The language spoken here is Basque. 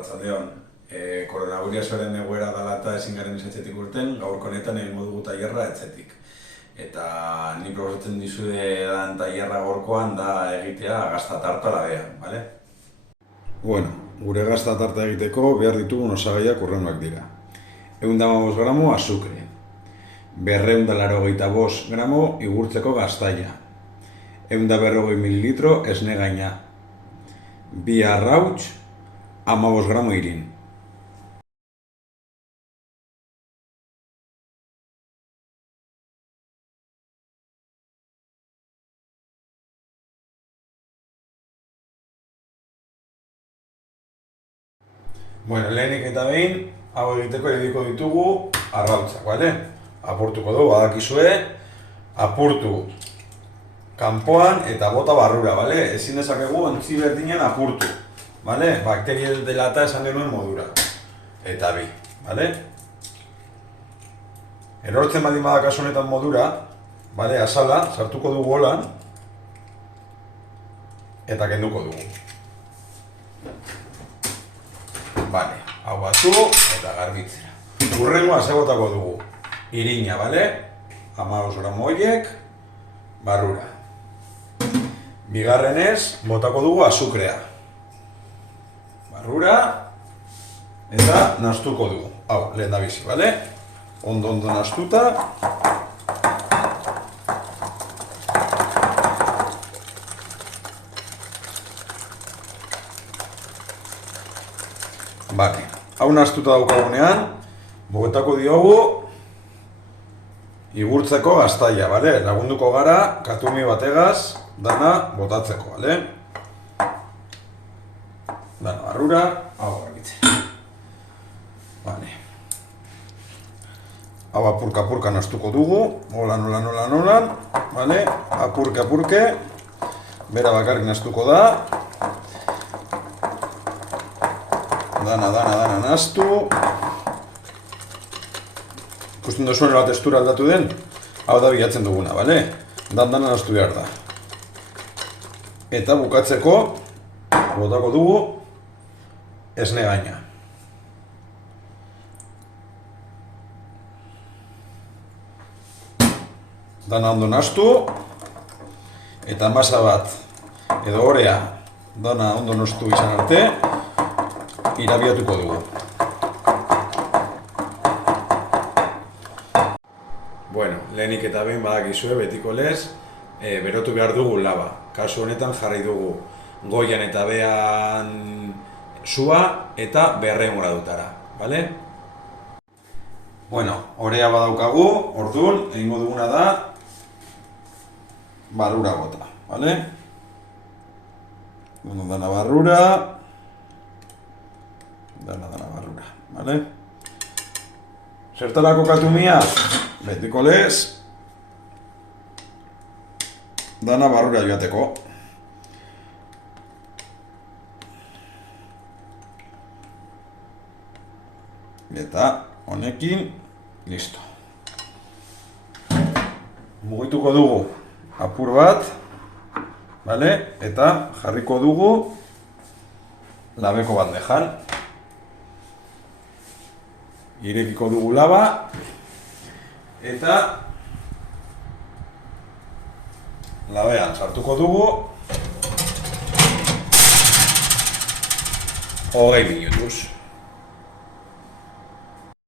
arratsaldeon. Koronavirusaren egoera dela eta ezin garen etxetik urten, gaurko honetan egingo dugu tailerra etxetik. Eta ni proposatzen dizuedan tailerra gaurkoan da egitea gazta tarta labean, bale? Bueno, gure gazta tarta egiteko behar ditugun osagaiak hurrengoak dira. 115 gramo azukre, 285 gramo igurtzeko gaztaia, 140 ml esne gaina, 2 arrauts, 15 gramo irin. Bueno, lehenik eta behin, hau egiteko ediko ditugu arrautzak, bale? Apurtuko dugu, badakizue, apurtu kanpoan eta bota barrura, bale? Ezin dezakegu ontzi berdinen apurtu, bale? Bakteria dela eta esan genuen modura. Eta bi, bale? Erortzen baldin bada kasu honetan modura, bale, azala, sartuko dugu holan, eta kenduko dugu. Bale, hau batu eta garbitzera. Hurrengoa botako dugu irina, bale? 15 gramo horiek barrura. Bigarrenez, botako dugu azukrea. Barrura eta nahastuko dugu. Hau, lehen da bizi, bale? Ondo nahastuta. Bale, hau nahastuta daukagunean, botako diogu igurtzeko gaztaia, bale? Lagunduko gara, katumi bategaz, dana botatzeko, bale? Dana barrura, hau garbitzera. Bale. Hau apurka nahastuko dugu, holan, bale? Apurke, bera bakarrik nahastuko da. Dana nahastu. Ikusten duzuen nola testura aldatu den? Hau da bilatzen duguna, bale? Dana nahastu behar da. Eta bukatzeko, botako dugu esne gaina. Dana ondo nahastu. Eta masa bat, edo orea, dana ondo nahastu izan arte, irabiatuko dugu. Bueno, lehenik eta behin badakizue betiko lez, berotu behar dugu laba. Kasu honetan jarri dugu goian eta behan sua eta 200 gradutara, bale? Bueno, orea badaukagu, orduan, egingo duguna da barrura bota, bale? Dana barrura. Dana barrura, bale? Zertarako katumia? Betiko lez, dana barrura joateko. Eta honekin, listo. Mugituko dugu apur bat, bale? Eta jarriko dugu labeko bandejan. Irekiko dugu laba, eta labean sartuko dugu 20 minutuz.